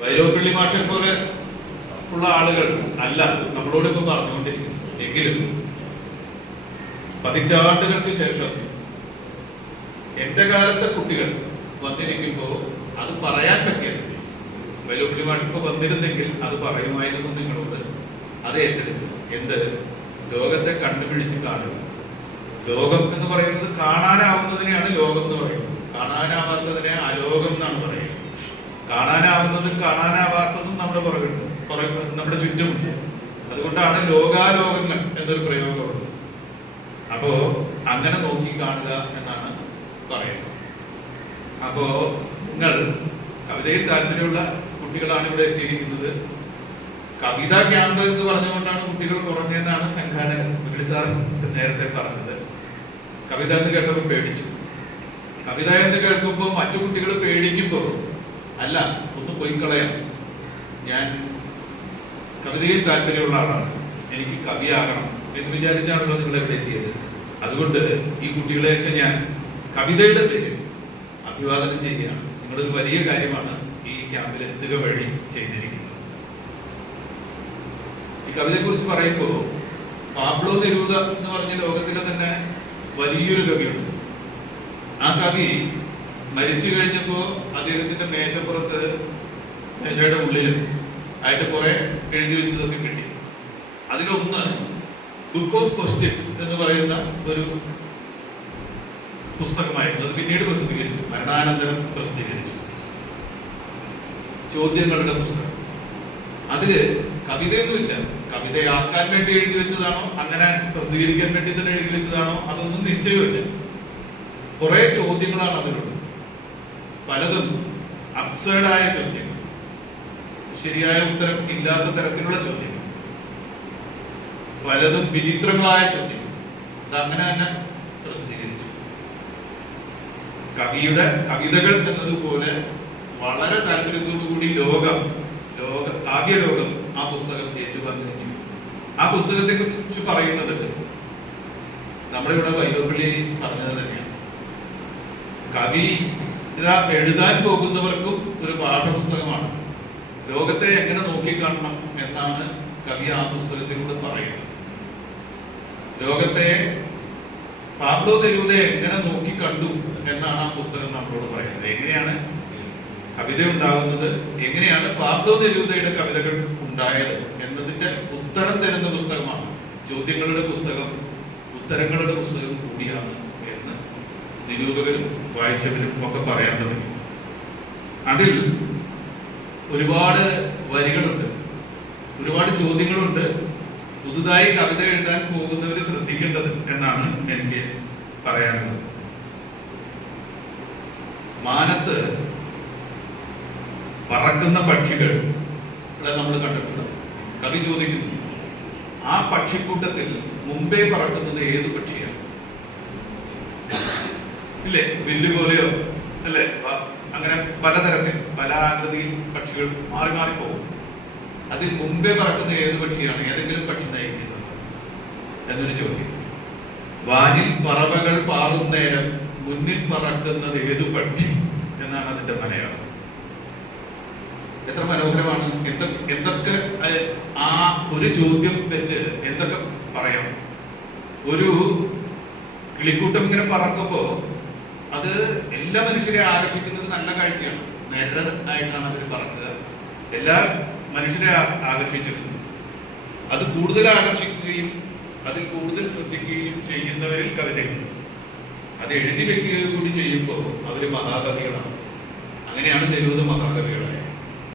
വൈലോപ്പിള്ളി മാഷെ പോലെ ഉള്ള ആളുകൾ അല്ല നമ്മളോട് ഇപ്പൊ പറഞ്ഞുകൊണ്ടിരിക്കുന്നത്. എങ്കിലും പതിറ്റാണ്ടുകൾക്ക് ശേഷം എന്റെ കാലത്തെ കുട്ടികൾ വന്നിരിക്കുമ്പോൾ അത് പറയാൻ പറ്റിയത് വൈലോപ്പിള്ളി മാഷ് ഇപ്പൊ വന്നിരുന്നെങ്കിൽ അത് പറയുമായിരുന്നു നിങ്ങളോട്. അത് ഏറ്റെടുക്കും. എന്ത്? ലോകത്തെ കണ്ടുപിടിച്ച് കാണുക. ലോകം എന്ന് പറയുന്നത് കാണാനാവുന്നതിനെയാണ് ലോകം എന്ന് പറയുന്നത്. കാണാനാവാത്തതിനെ അലോകം എന്നാണ് പറയുന്നത്. കാണാനാവുന്നതും കാണാനാവാത്തതും നമ്മുടെ പുറകുണ്ട്, നമ്മുടെ ചുറ്റുമുണ്ട്. അതുകൊണ്ടാണ് ലോകാലോകങ്ങൾ എന്നൊരു പ്രയോഗമുള്ളത്. അപ്പോ അങ്ങനെ നോക്കി കാണുക എന്നാണ് പറയുന്നത്. അപ്പോ നിങ്ങൾ കവിതയിൽ താല്പര്യമുള്ള കുട്ടികളാണ് ഇവിടെ എത്തിയിരിക്കുന്നത്. കവിതാ ക്യാമ്പ് എന്ന് പറഞ്ഞുകൊണ്ടാണ് കുട്ടികൾ കുറഞ്ഞതെന്നാണ് സംഘാടകർ മുരളി സാർ നേരത്തെ പറഞ്ഞത്. കവിത എന്ന് കേട്ടപ്പോൾ പേടിച്ചു. കവിത എന്ന് കേൾക്കുമ്പോൾ മറ്റു കുട്ടികൾ പേടിക്കുമ്പോൾ അല്ല, ഒന്ന് പോയി കളയാം, ഞാൻ കവിതയിൽ താല്പര്യമുള്ള ആളാണ്, എനിക്ക് കവിയാകണം എന്ന് വിചാരിച്ചാണല്ലോ നിങ്ങൾ എവിടെ എത്തിയത്. അതുകൊണ്ട് ഈ കുട്ടികളെയൊക്കെ ഞാൻ കവിതയുടെ പേരിൽ അഭിവാദനം ചെയ്യുകയാണ്. നിങ്ങളൊരു വലിയ കാര്യമാണ് ഈ ക്യാമ്പിൽ എത്തുക വഴി ചെയ്തിരിക്കുന്നത്. ഈ കവിതയെ കുറിച്ച് പറയുമ്പോൾ പാബ്ലോ നെരൂദ എന്ന് പറഞ്ഞ ലോകത്തിലെ തന്നെ വലിയൊരു കവിയുണ്ട്. ആ കവി മരിച്ചു കഴിഞ്ഞപ്പോൾ അദ്ദേഹത്തിന്റെ മേശപ്പുറത്ത്, മേശയുടെ ഉള്ളിലും ആയിട്ട് കുറെ എഴുതി വെച്ചതൊക്കെ കിട്ടി. അതിലൊന്ന് ബുക്ക് ഓഫ് ക്വസ്റ്റ്യൻസ് എന്ന് പറയുന്ന ഒരു പുസ്തകമായിരുന്നു. അത് പിന്നീട് പ്രസിദ്ധീകരിച്ചു, മരണാനന്തരം പ്രസിദ്ധീകരിച്ചു. ചോദ്യങ്ങളുടെ പുസ്തകം. അതില് കവിതയൊന്നുമില്ല. കവിതയാക്കാൻ വേണ്ടി എഴുതി വെച്ചതാണോ, അങ്ങനെ പ്രസിദ്ധീകരിക്കാൻ വേണ്ടി തന്നെ എഴുതി വെച്ചതാണോ, അതൊന്നും നിശ്ചയമില്ല. കുറെ ചോദ്യങ്ങളാണ് അതിലുള്ളത്. പലതും അബ്സേർഡായ ചോദ്യങ്ങൾ, ശരിയായ ഉത്തരം ഇല്ലാത്ത തരത്തിലുള്ള ചോദ്യങ്ങൾ, പലതും വിചിത്രങ്ങളായ ചോദ്യങ്ങൾ. അതങ്ങനെ തന്നെ പ്രസിദ്ധീകരിച്ചു. കവിയുടെ കവിതകൾ എന്നതുപോലെ വളരെ താല്പര്യത്തോടുകൂടി കാവ്യലോകം ആ പുസ്തകം ഏറ്റുവാങ്ങുകയും ചെയ്തു. ആ പുസ്തകത്തെ കുറിച്ച് പറയുന്നത് നമ്മുടെ ഇവിടെ വൈലോപ്പിള്ളി പറഞ്ഞത് തന്നെയാണ്. കവി ഇതാ എഴുതാൻ പോകുന്നവർക്കും ഒരു പാഠപുസ്തകമാണ്. ലോകത്തെ എങ്ങനെ നോക്കിക്കാണണം എന്നാണ് കവി ആ പുസ്തകത്തിലൂടെ പറയുന്നത്. ലോകത്തെ പാബ്ലോ നെരൂദ എങ്ങനെ നോക്കിക്കണ്ടു എന്നാണ് ആ പുസ്തകം നമ്മളോട് പറയുന്നത്. എങ്ങനെയാണ് കവിത ഉണ്ടാകുന്നത്, എങ്ങനെയാണ് പാബ്ലോ നെരൂദയുടെ കവിതകൾ ഉണ്ടായത് എന്നതിന്റെ ഉത്തരം തരുന്ന പുസ്തകമാണ്. ചോദ്യങ്ങളുടെ പുസ്തകം, ഉത്തരങ്ങളുടെ പുസ്തകം കൂടിയാണ് എന്ന് നിരൂപകരും വായിച്ചവരും ഒക്കെ പറയാൻ തുടങ്ങി. അതിൽ ഒരുപാട് വരികളുണ്ട്, ഒരുപാട് ചോദ്യങ്ങളുണ്ട്. പുതുതായി കവിത എഴുതാൻ പോകുന്നവർ ശ്രദ്ധിക്കേണ്ടത് എന്നാണ് എനിക്ക് പറയാനുള്ളത്. മാനത്ത് പറക്കുന്ന പക്ഷികൾ നമ്മൾ കണ്ടിട്ടുണ്ട്. കവി ചോദിക്കുന്നു, ആ പക്ഷിക്കൂട്ടത്തിൽ മുമ്പേ പറക്കുന്നത് ഏത് പക്ഷിയാണ്? ഇല്ലേ, വില്ല് പോലെയോ അല്ലേ, അങ്ങനെ പലതരത്തിൽ പല ആകൃതിയിൽ പക്ഷികൾ മാറി മാറി പോകും. അതിൽ മുമ്പേ പറക്കുന്ന ഏത് പക്ഷിയാണ്? ഏതെങ്കിലും പക്ഷി നയിക്കുന്നത് എന്നൊരു ചോദ്യം. വാനിൽ പറവകൾ പാറുന്നേരം മുന്നിൽ പറക്കുന്നത് ഏതു പക്ഷി എന്നാണ് അതിന്റെ മലയാളം. എത്ര മനോഹരമാണ്! എന്തൊക്കെ ആ ഒരു ചോദ്യം വെച്ച് എന്തൊക്കെ പറയാം. ഒരു കിളിക്കൂട്ടം ഇങ്ങനെ പറക്കുമ്പോ അത് എല്ലാ മനുഷ്യരെ ആകർഷിക്കുന്നത് നല്ല കാഴ്ചയാണ്. നേരത്തായിട്ടാണ് അവർ പറക്കുക. എല്ലാ മനുഷ്യരെ ആകർഷിച്ചിട്ടുണ്ട്. അത് കൂടുതൽ ആകർഷിക്കുകയും അതിൽ കൂടുതൽ ശ്രദ്ധിക്കുകയും ചെയ്യുന്നവരിൽ കവിതയുണ്ട്. അത് എഴുതി വെക്കുക കൂടി ചെയ്യുമ്പോൾ അവര് മഹാകവികളാണ്. അങ്ങനെയാണ് നെരൂദ മഹാകവികൾ.